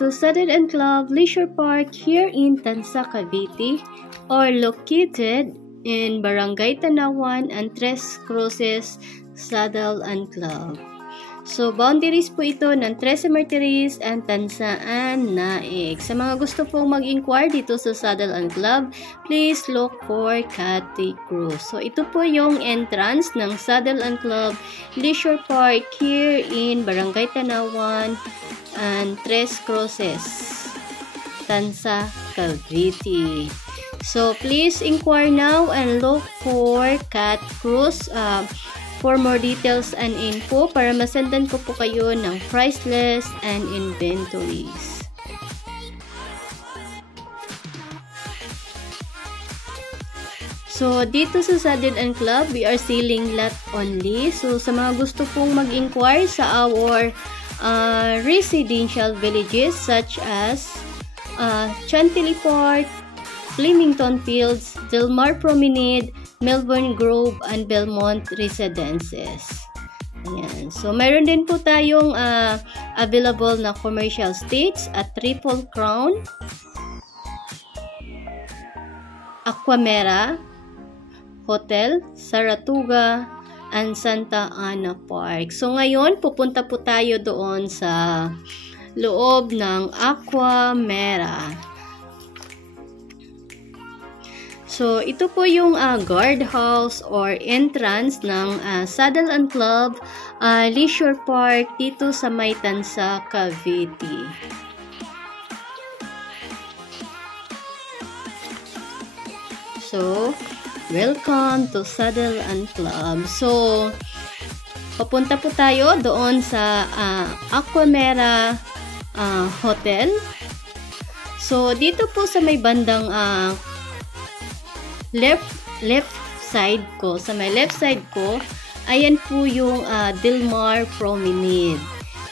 to Saddle and Club Leisure Park here in Tansa, Cavite, or located in Barangay Tanawan and Tres Cruces Saddle and Club. So, boundaries po ito ng Trece Martires and Tansaan, Naik. Sa mga gusto pong mag-inquire dito sa Saddle and Club, please look for Cathy Cruz. So, ito po yung entrance ng Saddle and Club Leisure Park here in Barangay Tanawan and Tres Cruces, Tansa, Cavite. So, please inquire now and look for Cat Cruz for more details and info para masendan ko po kayo ng price list and inventories. So, dito sa Saddle and Club, we are selling lot only. So, sa mga gusto pong mag-inquire sa our residential villages such as Chantilly Park, Flemington Fields, Delmar Promenade, Melbourne Grove, and Belmont Residences. Ayan. So, mayroon din po tayong available na commercial estates at Triple Crown, Aquamera Hotel, Saratoga, and Santa Ana Park. So, ngayon, pupunta po tayo doon sa loob ng Aquamera. So, ito po yung guardhouse or entrance ng Saddle and Club Leisure Park dito sa may Tansa, Cavite. So, welcome to Saddle and Club. So, papunta po tayo doon sa Aquamera Hotel. So, dito po sa may bandang left side ko, sa may left side ko, ayan po yung Delmar Promenade.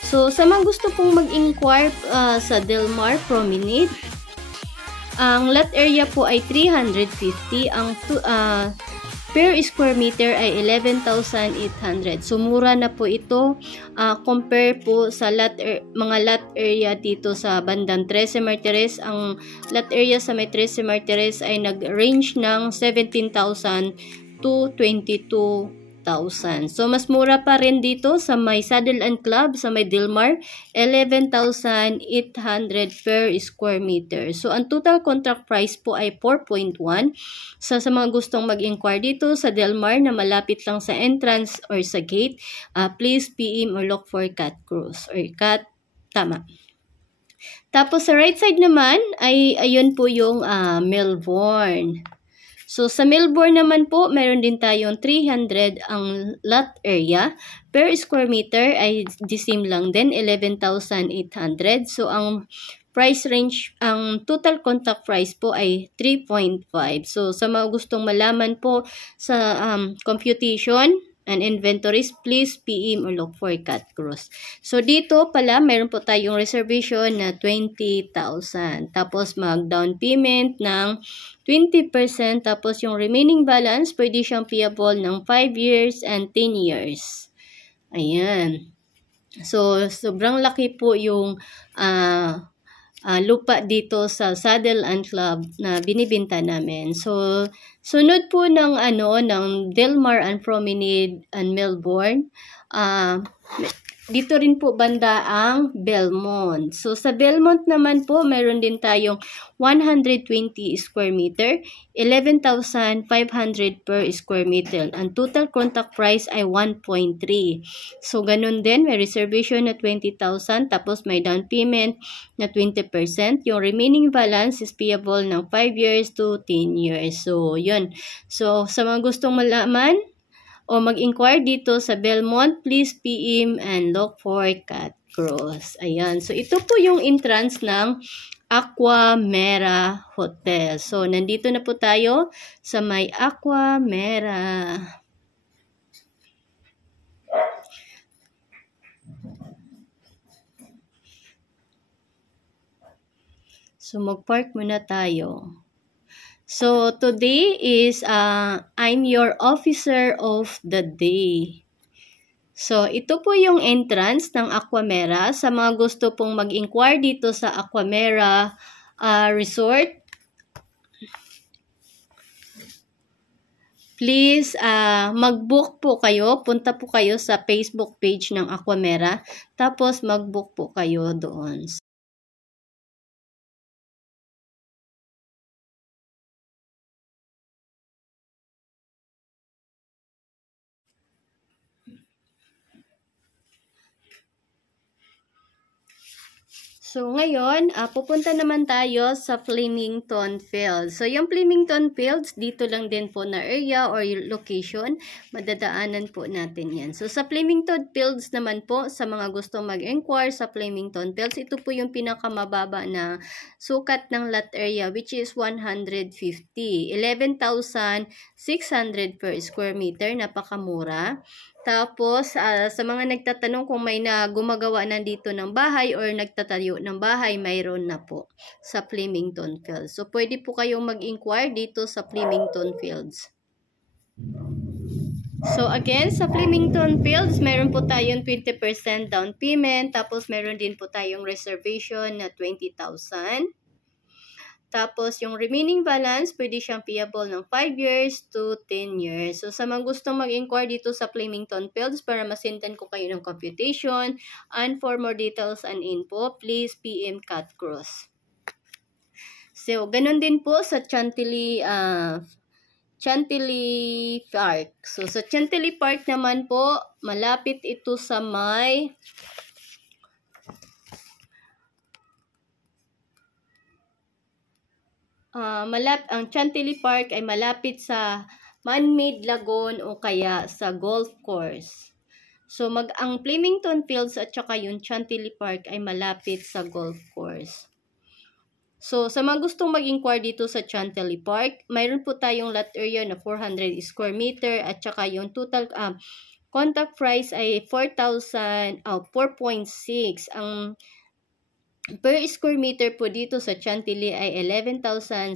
So, sa mga gusto pong mag-inquire sa Delmar Promenade, ang lot area po ay 350, ang per square meter ay 11,800. So, mura na po ito compare po sa mga lot area dito sa bandang Trece Martires. Ang lot area sa may Trece Martires ay nag-range ng 17,000 to 22,000. So, mas mura pa rin dito sa may Saddle and Club, sa may Delmar, 11,800 per square meter. So, ang total contract price po ay 4.1. So, sa mga gustong mag-inquire dito sa Delmar na malapit lang sa entrance or sa gate, please PM or look for Cat Cruz or Cat, tama. Tapos, sa right side naman, ay ayun po yung Melbourne. So, sa Melbourne naman po, meron din tayong 300 ang lot area. Per square meter ay the same lang din, 11,800. So, ang price range, ang total contract price po ay 3.5. So, sa mga gustong malaman po sa computation and inventories, please PM or look for Cat Cruz. So, dito pala, meron po tayong reservation na 20,000. Tapos, mag-down payment ng 20%. Tapos, yung remaining balance, pwede siyang payable ng 5 years and 10 years. Ayan. So, sobrang laki po yung lupa dito sa Saddle and Club na binibenta namin. So, sunod po ng ng Delmar and Promenade and Melbourne, dito rin po banda ang Belmont. So, sa Belmont naman po, meron din tayong 120 square meter, 11,500 per square meter. Ang total contract price ay 1.3. So, ganun din, may reservation na 20,000, tapos may down payment na 20%. Yung remaining balance is payable ng 5 years to 10 years. So, yun. So, sa mga gustong malaman o mag-inquire dito sa Belmont, please PM and look for Cat Cruz. Ayan. So, ito po yung entrance ng Aquamera Hotel. So, nandito na po tayo sa may Aquamera. So, mag-park muna tayo. So, today is, I'm your officer of the day. So, ito po yung entrance ng Aquamera. Sa mga gusto pong mag-inquire dito sa Aquamera Resort, please mag-book po kayo. Punta po kayo sa Facebook page ng Aquamera. Tapos mag-book po kayo doon. So, ngayon, pupunta naman tayo sa Flemington Fields. So, yung Flemington Fields, dito lang din po na area or location, madadaanan po natin yan. So, sa Flemington Fields naman po, sa mga gusto mag-inquire sa Flemington Fields, ito po yung pinakamababa na sukat ng lot area, which is 150. 11,600 per square meter, napakamura. Tapos, sa mga nagtatanong kung may gumagawa na dito ng bahay or nagtatayo ng bahay, mayroon na po sa Flemington Fields. So, pwede po kayong mag-inquire dito sa Flemington Fields. So, again, sa Flemington Fields, mayroon po tayong 20% down payment. Tapos, mayroon din po tayong reservation na 20,000. Tapos, yung remaining balance, pwede siyang payable ng 5 years to 10 years. So, sa mga gustong mag-inquire dito sa Flemington Fields para masindan ko kayo ng computation and for more details and info, please PM Cat Cross. So, ganun din po sa Chantilly Park. So, sa Chantilly Park naman po, malapit ito sa may ang Chantilly Park ay malapit sa man-made lagoon o kaya sa golf course. So, ang Flemington Fields at saka yung Chantilly Park ay malapit sa golf course. So, sa mga gustong mag-inquire dito sa Chantilly Park, mayroon po tayong lot area na 400 square meter at saka yung total contract price ay 4.6. Ang per square meter po dito sa Chantilly ay 11,600.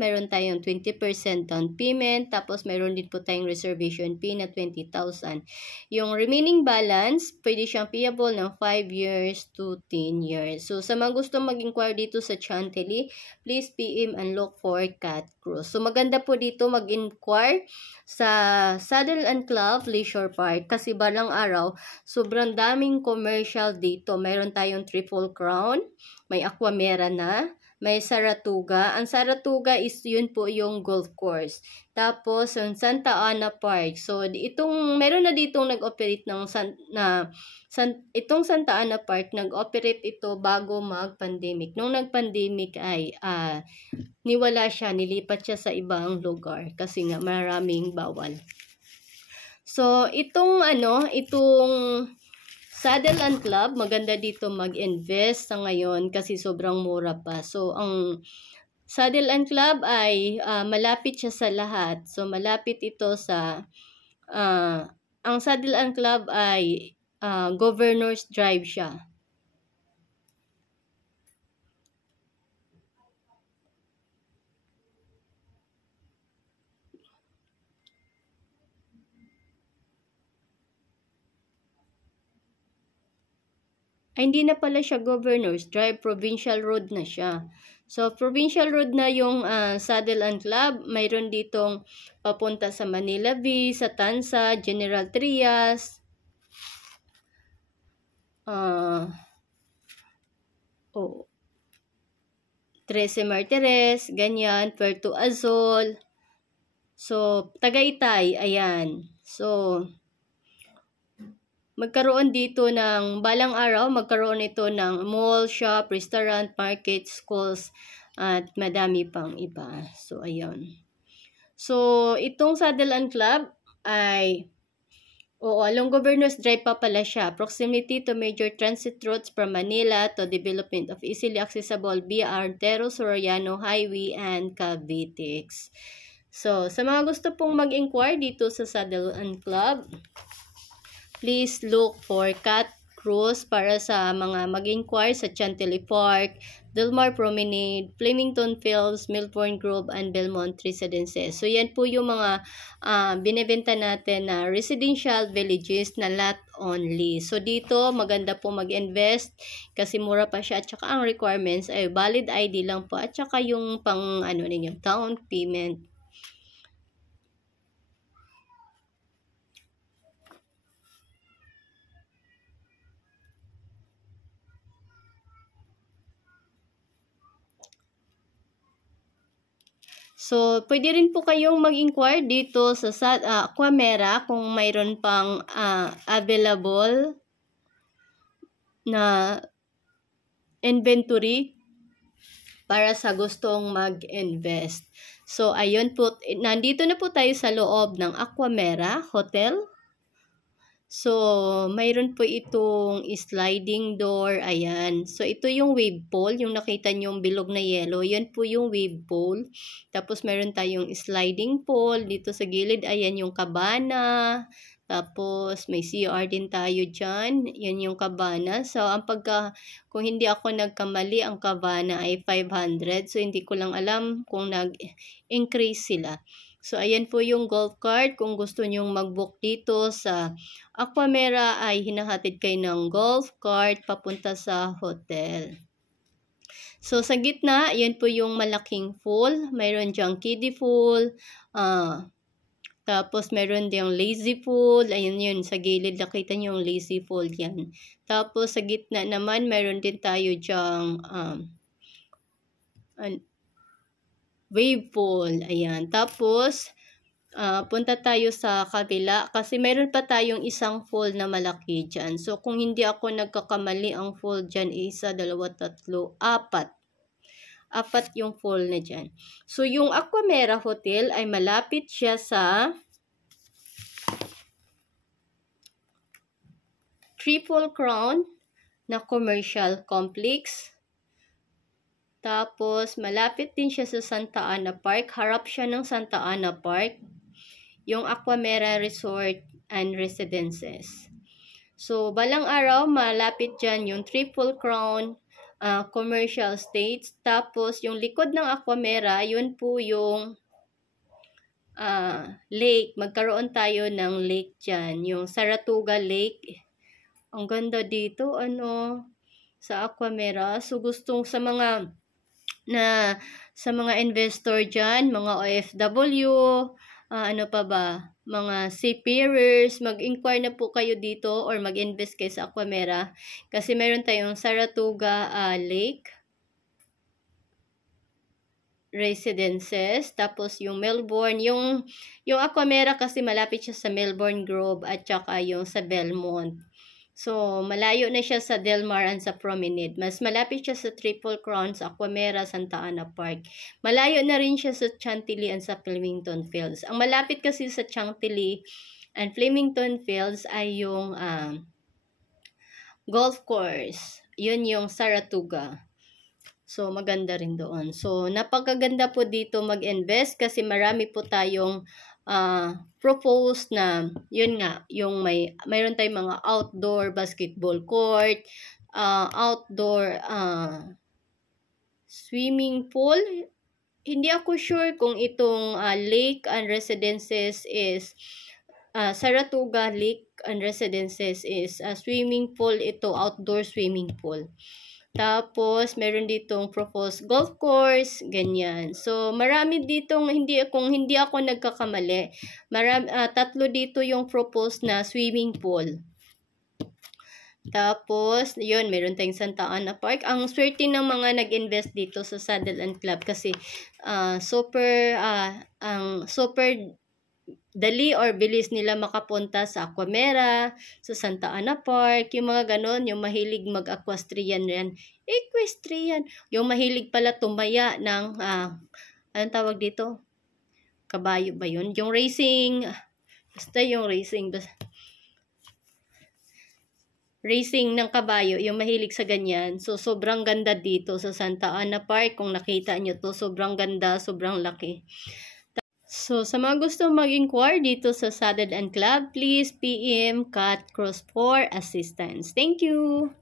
Meron tayong 20% down payment. Tapos meron din po tayong reservation fee na 20,000. Yung remaining balance, pwede siyang payable ng 5 years to 10 years. So sa mga gusto mag-inquire dito sa Chantilly, please PM and look for Cat Cruise. So maganda po dito mag-inquire sa Saddle and Club Leisure Park kasi balang araw, sobrang daming commercial dito. Meron tayong Triple Crown, may Aquamera na, may Saratoga. Ang Saratoga is yun po yung golf course. Tapos, yung Santa Ana Park. So, meron na ditong nag-operate ng itong Santa Ana Park, nag-operate ito bago mag-pandemic. Nung nag-pandemic ay niwala siya, nilipat siya sa ibang lugar kasi nga maraming bawal. So, itong Saddle and Club, maganda dito mag-invest sa ngayon kasi sobrang mura pa. So, ang Saddle and Club ay malapit siya sa lahat. So, malapit ito sa ang Saddle and Club ay Governor's Drive siya. Ay, hindi na pala siya Governor's Drive, Provincial Road na siya. So, Provincial Road na yung Saddle and Club. Mayroon ditong papunta sa Manila Bay, sa Tansa, General Trias, 13 Martires, ganyan, Puerto Azul. So, Tagaytay, ayan. So, magkaroon dito ng balang araw, magkaroon ito ng mall, shop, restaurant, market, schools, at madami pang iba. So, ayun. So, itong Saddle and Club ay along Governor's Drive pa pala siya. Proximity to major transit routes from Manila to development of easily accessible via Artero Soriano Highway and Cavitex. So, sa mga gusto pong mag-inquire dito sa Saddle and Club, please look for Cat cruise para sa mga mag-inquire sa Chantilly Park, Del Mar Promenade, Flemington Fields, Melbourne Grove, and Belmont Residences. So yan po yung mga binebenta natin na residential villages na lot only. So dito maganda po mag-invest kasi mura pa siya, at saka ang requirements ay valid ID lang po, at saka yung pang ninyo, down payment. So, pwede rin po kayong mag-inquire dito sa Aquamera kung mayroon pang available na inventory para sa gustong mag-invest. So, ayun po, nandito na po tayo sa loob ng Aquamera Hotel. So, mayroon po itong sliding door. Ayan. So, ito yung wave pool. Yung nakita nyo yung bilog na yellow. Yan po yung wave pool. Tapos, mayroon tayong sliding pool. Dito sa gilid, ayan yung cabana. Tapos, may CR din tayo dyan. Yan yung cabana. So, kung hindi ako nagkamali, ang cabana ay 500. So, hindi ko lang alam kung nag-increase sila. So, ayan po yung golf cart. Kung gusto nyong mag-book dito sa Aquamera, ay hinahatid kayo ng golf cart papunta sa hotel. So, sa gitna, yan po yung malaking pool. Mayroon dyang kiddie pool. Tapos, mayroon diyang lazy pool. Ayan yun, sa gilid, nakita nyo yung lazy pool yan. Tapos, sa gitna naman, mayroon din tayo dyang wave pool. Ayan. Tapos, punta tayo sa kabila kasi mayroon pa tayong isang pool na malaki dyan. So, kung hindi ako nagkakamali, ang pool dyan isa, dalawa, tatlo, apat. Apat yung pool na dyan. So, yung Aquamera Hotel ay malapit siya sa Triple Crown na commercial complex. Tapos, malapit din siya sa Santa Ana Park. Harap siya ng Santa Ana Park. Yung Aquamera Resort and Residences. So, balang araw, malapit dyan yung Triple Crown Commercial Estates. Tapos, yung likod ng Aquamera, yun po yung lake. Magkaroon tayo ng lake dyan. Yung Saratoga Lake. Ang ganda dito, sa Aquamera. So, sa mga investor dyan, mga OFW, mga seafarers, mag-inquire na po kayo dito or mag-invest kayo sa Aquamera kasi meron tayong Saratoga Lake Residences, tapos yung Melbourne, yung Aquamera kasi malapit siya sa Melbourne Grove at saka yung sa Belmont. So, malayo na siya sa Del Mar and sa Promenade. Mas malapit siya sa Triple Crown, sa Aquamera, Santa Ana Park. Malayo na rin siya sa Chantilly and sa Flemington Fields. Ang malapit kasi sa Chantilly and Flemington Fields ay yung golf course. Yun yung Saratoga. So, maganda rin doon. So, napakaganda po dito mag-invest kasi marami po tayong propose na, yun nga, yung mayroon tayong mga outdoor basketball court, outdoor swimming pool. Hindi ako sure kung itong lake and residences is Saratoga Lake and Residences is swimming pool. Ito, outdoor swimming pool. Tapos, meron ditong proposed golf course, ganyan. So, marami ditong, kung hindi ako nagkakamali, tatlo dito yung proposed na swimming pool. Tapos, yun, meron tayong Santa Ana Park. Ang swerte ng mga nag-invest dito sa Saddle and Club kasi super dali or bilis nila makapunta sa Aquamera, sa Santa Ana Park, yung mga ganon, yung mahilig mag-equestrian yan. Equestrian. Yung mahilig pala tumaya ng, anong tawag dito? Kabayo ba yun? Yung racing, basta yung racing, racing ng kabayo, yung mahilig sa ganyan. So, sobrang ganda dito sa Santa Ana Park. Kung nakita nyo to, sobrang ganda, sobrang laki. So, sa mga gusto mag-inquire dito sa Saddle and Club, please PM Cat Cross for assistance. Thank you!